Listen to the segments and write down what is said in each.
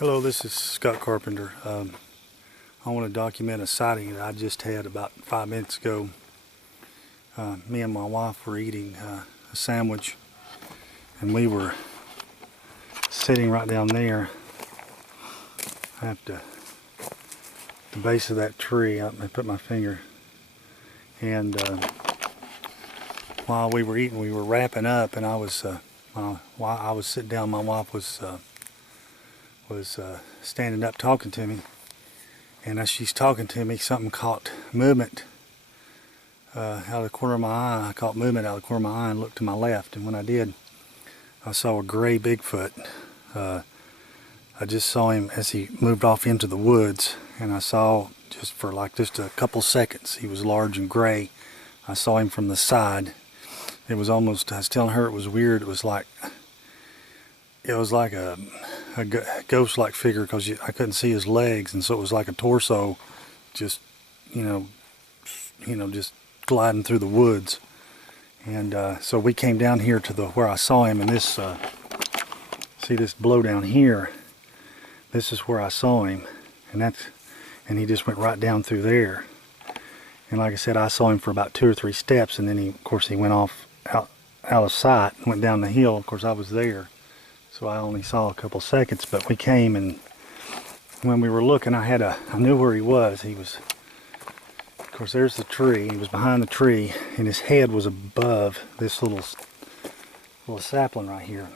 Hello, this is Scott Carpenter. I want to document a sighting that I just had about 5 minutes ago. Me and my wife were eating a sandwich, and we were sitting right down there at the base of that tree. I put my finger, and while we were eating, we were wrapping up, and I was while I was sitting down, my wife was standing up talking to me, and as she's talking to me, something caught movement out of the corner of my eye. I caught movement out of the corner of my eye and looked to my left, and when I did, I saw a gray Bigfoot. I just saw him as he moved off into the woods, and I saw just for just a couple seconds, he was large and gray. I saw him from the side. It was almost, I was telling her it was weird, it was like a ghost-like figure, because I couldn't see his legs, and so it was like a torso just just gliding through the woods. And so we came down here to where I saw him, and this see this blow down here, this is where I saw him, and he just went right down through there. And like I said, I saw him for about 2 or 3 steps, and then of course he went off out of sight, went down the hill. Of course I was there, so I only saw a couple seconds, but we came, and when we were looking, I knew where he was. Of course, there's the tree. He was behind the tree, and his head was above this little sapling right here.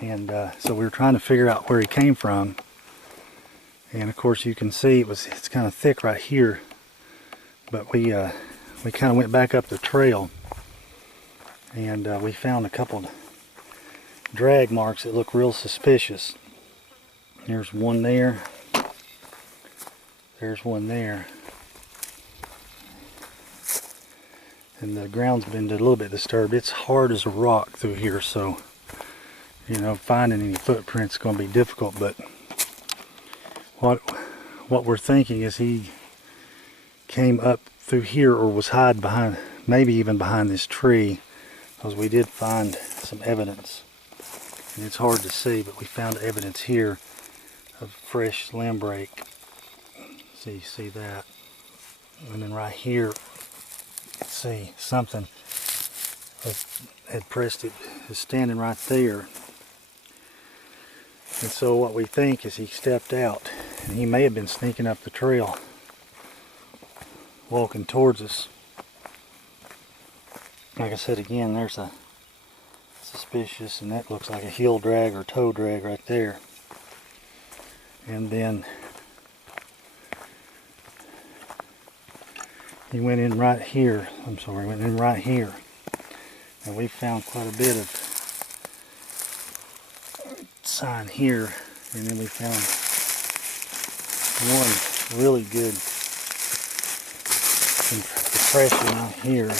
And so we were trying to figure out where he came from. And of course, you can see it's kind of thick right here. But we kind of went back up the trail, and we found a couple drag marks that look real suspicious. There's one there. There's one there. And the ground's been a little bit disturbed. It's hard as a rock through here, so finding any footprints is going to be difficult. But what we're thinking is he came up through here, or was hiding behind, maybe even behind this tree, because we did find some evidence. And it's hard to see, but we found evidence here of fresh limb break. So you see that. And then right here, you can see something had pressed it, is standing right there. And so what we think is he stepped out, and he may have been sneaking up the trail, walking towards us. Like I said again, there's a suspicious, and that looks like a heel drag or toe drag right there. And then he went in right here. Went in right here. And we found quite a bit of sign here, and then we found one really good depression out here.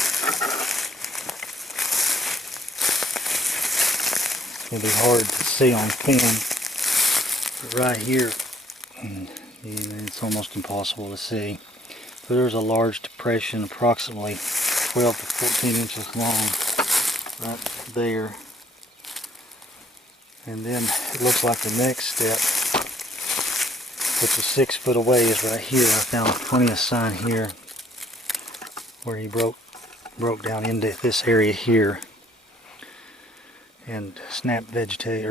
It'll be hard to see on film, but right here, it's almost impossible to see. So there's a large depression, approximately 12 to 14 inches long, right there. And then it looks like the next step, which is 6 foot away, is right here. I found plenty of sign here where he broke down into this area here and snapped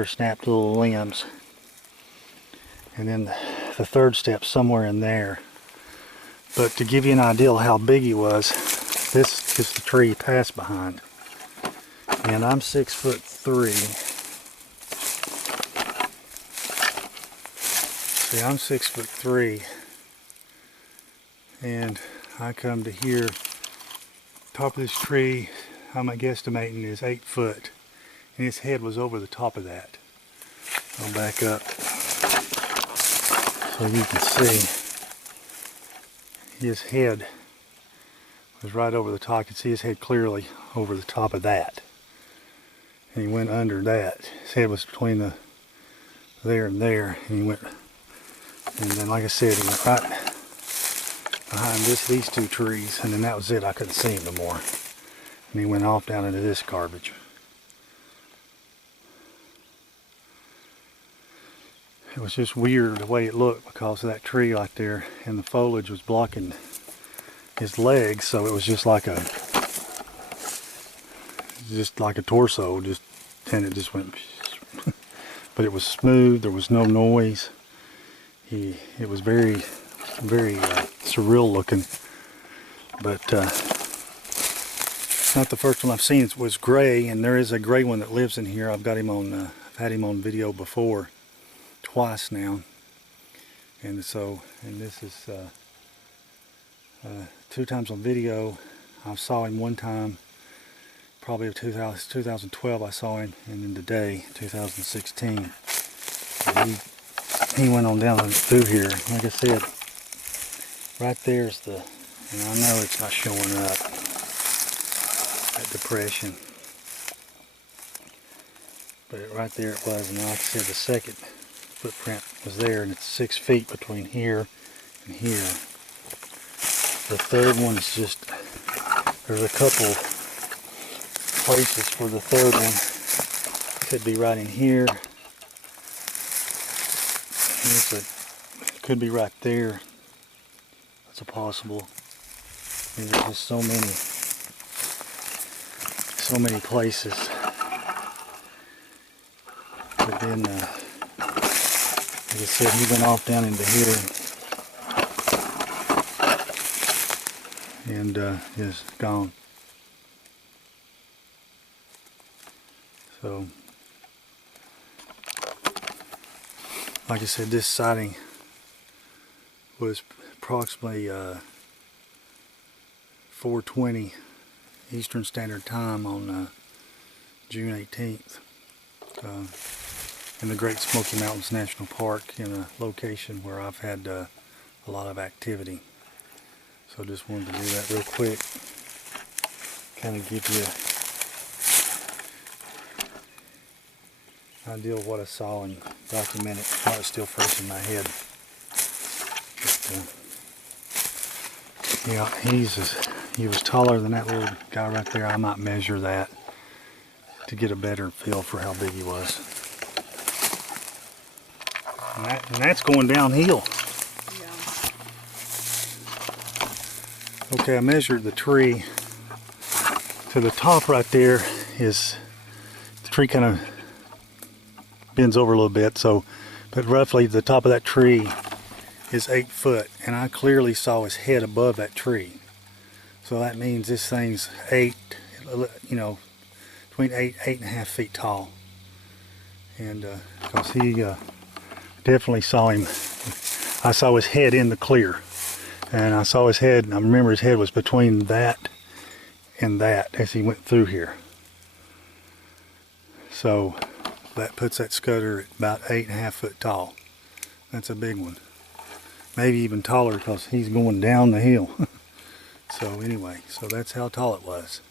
snapped little limbs. And then the third step somewhere in there. But to give you an idea of how big he was, this is the tree he passed behind. And I'm 6'3". See, I'm 6'3", and I come to here. Top of this tree, I'm guesstimating, is 8 foot. And his head was over the top of that. I'll back up so you can see. His head was right over the top. You can see his head clearly over the top of that. And he went under that. His head was between there and there. And he went, and then like I said, he went right behind these 2 trees. And then that was it. I couldn't see him no more. And he went off down into this garbage. it was just weird the way it looked because of that tree right there, and the foliage was blocking his legs, so it was just like a torso, and it just went. But it was smooth. There was no noise. It was very, very surreal looking. But it's not the first one I've seen. It was gray, and there is a gray one that lives in here. I've got him on. I've had him on video before, twice now. And this is 2 times on video. I saw him one time, probably 2012 I saw him, and then today, 2016. He went on down through here. Like I said, right there's the, and I know it's not showing up, that depression. But right there it was, and like I said, the second footprint was there, and it's 6 feet between here and here. The third one is just, there's a couple places for the third one. Could be right in here. Could be right there. That's a possible. There's just so many places. But then, like I said, he went off down into here. And is gone. So, like I said, this sighting was approximately 4:20 Eastern Standard Time on June 18th in the Great Smoky Mountains National Park, in a location where I've had a lot of activity. So just wanted to do that real quick, kind of give you an idea of what I saw and document it while it's still fresh in my head. But, yeah, he was taller than that little guy right there. I might measure that to get a better feel for how big he was. And that's going downhill. Okay, I measured the tree to the top right there. Is the tree kind of bends over a little bit, so, but roughly the top of that tree is 8 foot, and I clearly saw his head above that tree. So that means this thing's 8, you know, between 8.5 feet tall. And because he definitely saw him, I saw his head in the clear. And I saw his head, and I remember his head was between that and that as he went through here. So that puts that scudder at about 8.5 foot tall. That's a big one. Maybe even taller because he's going down the hill. So anyway, so that's how tall it was.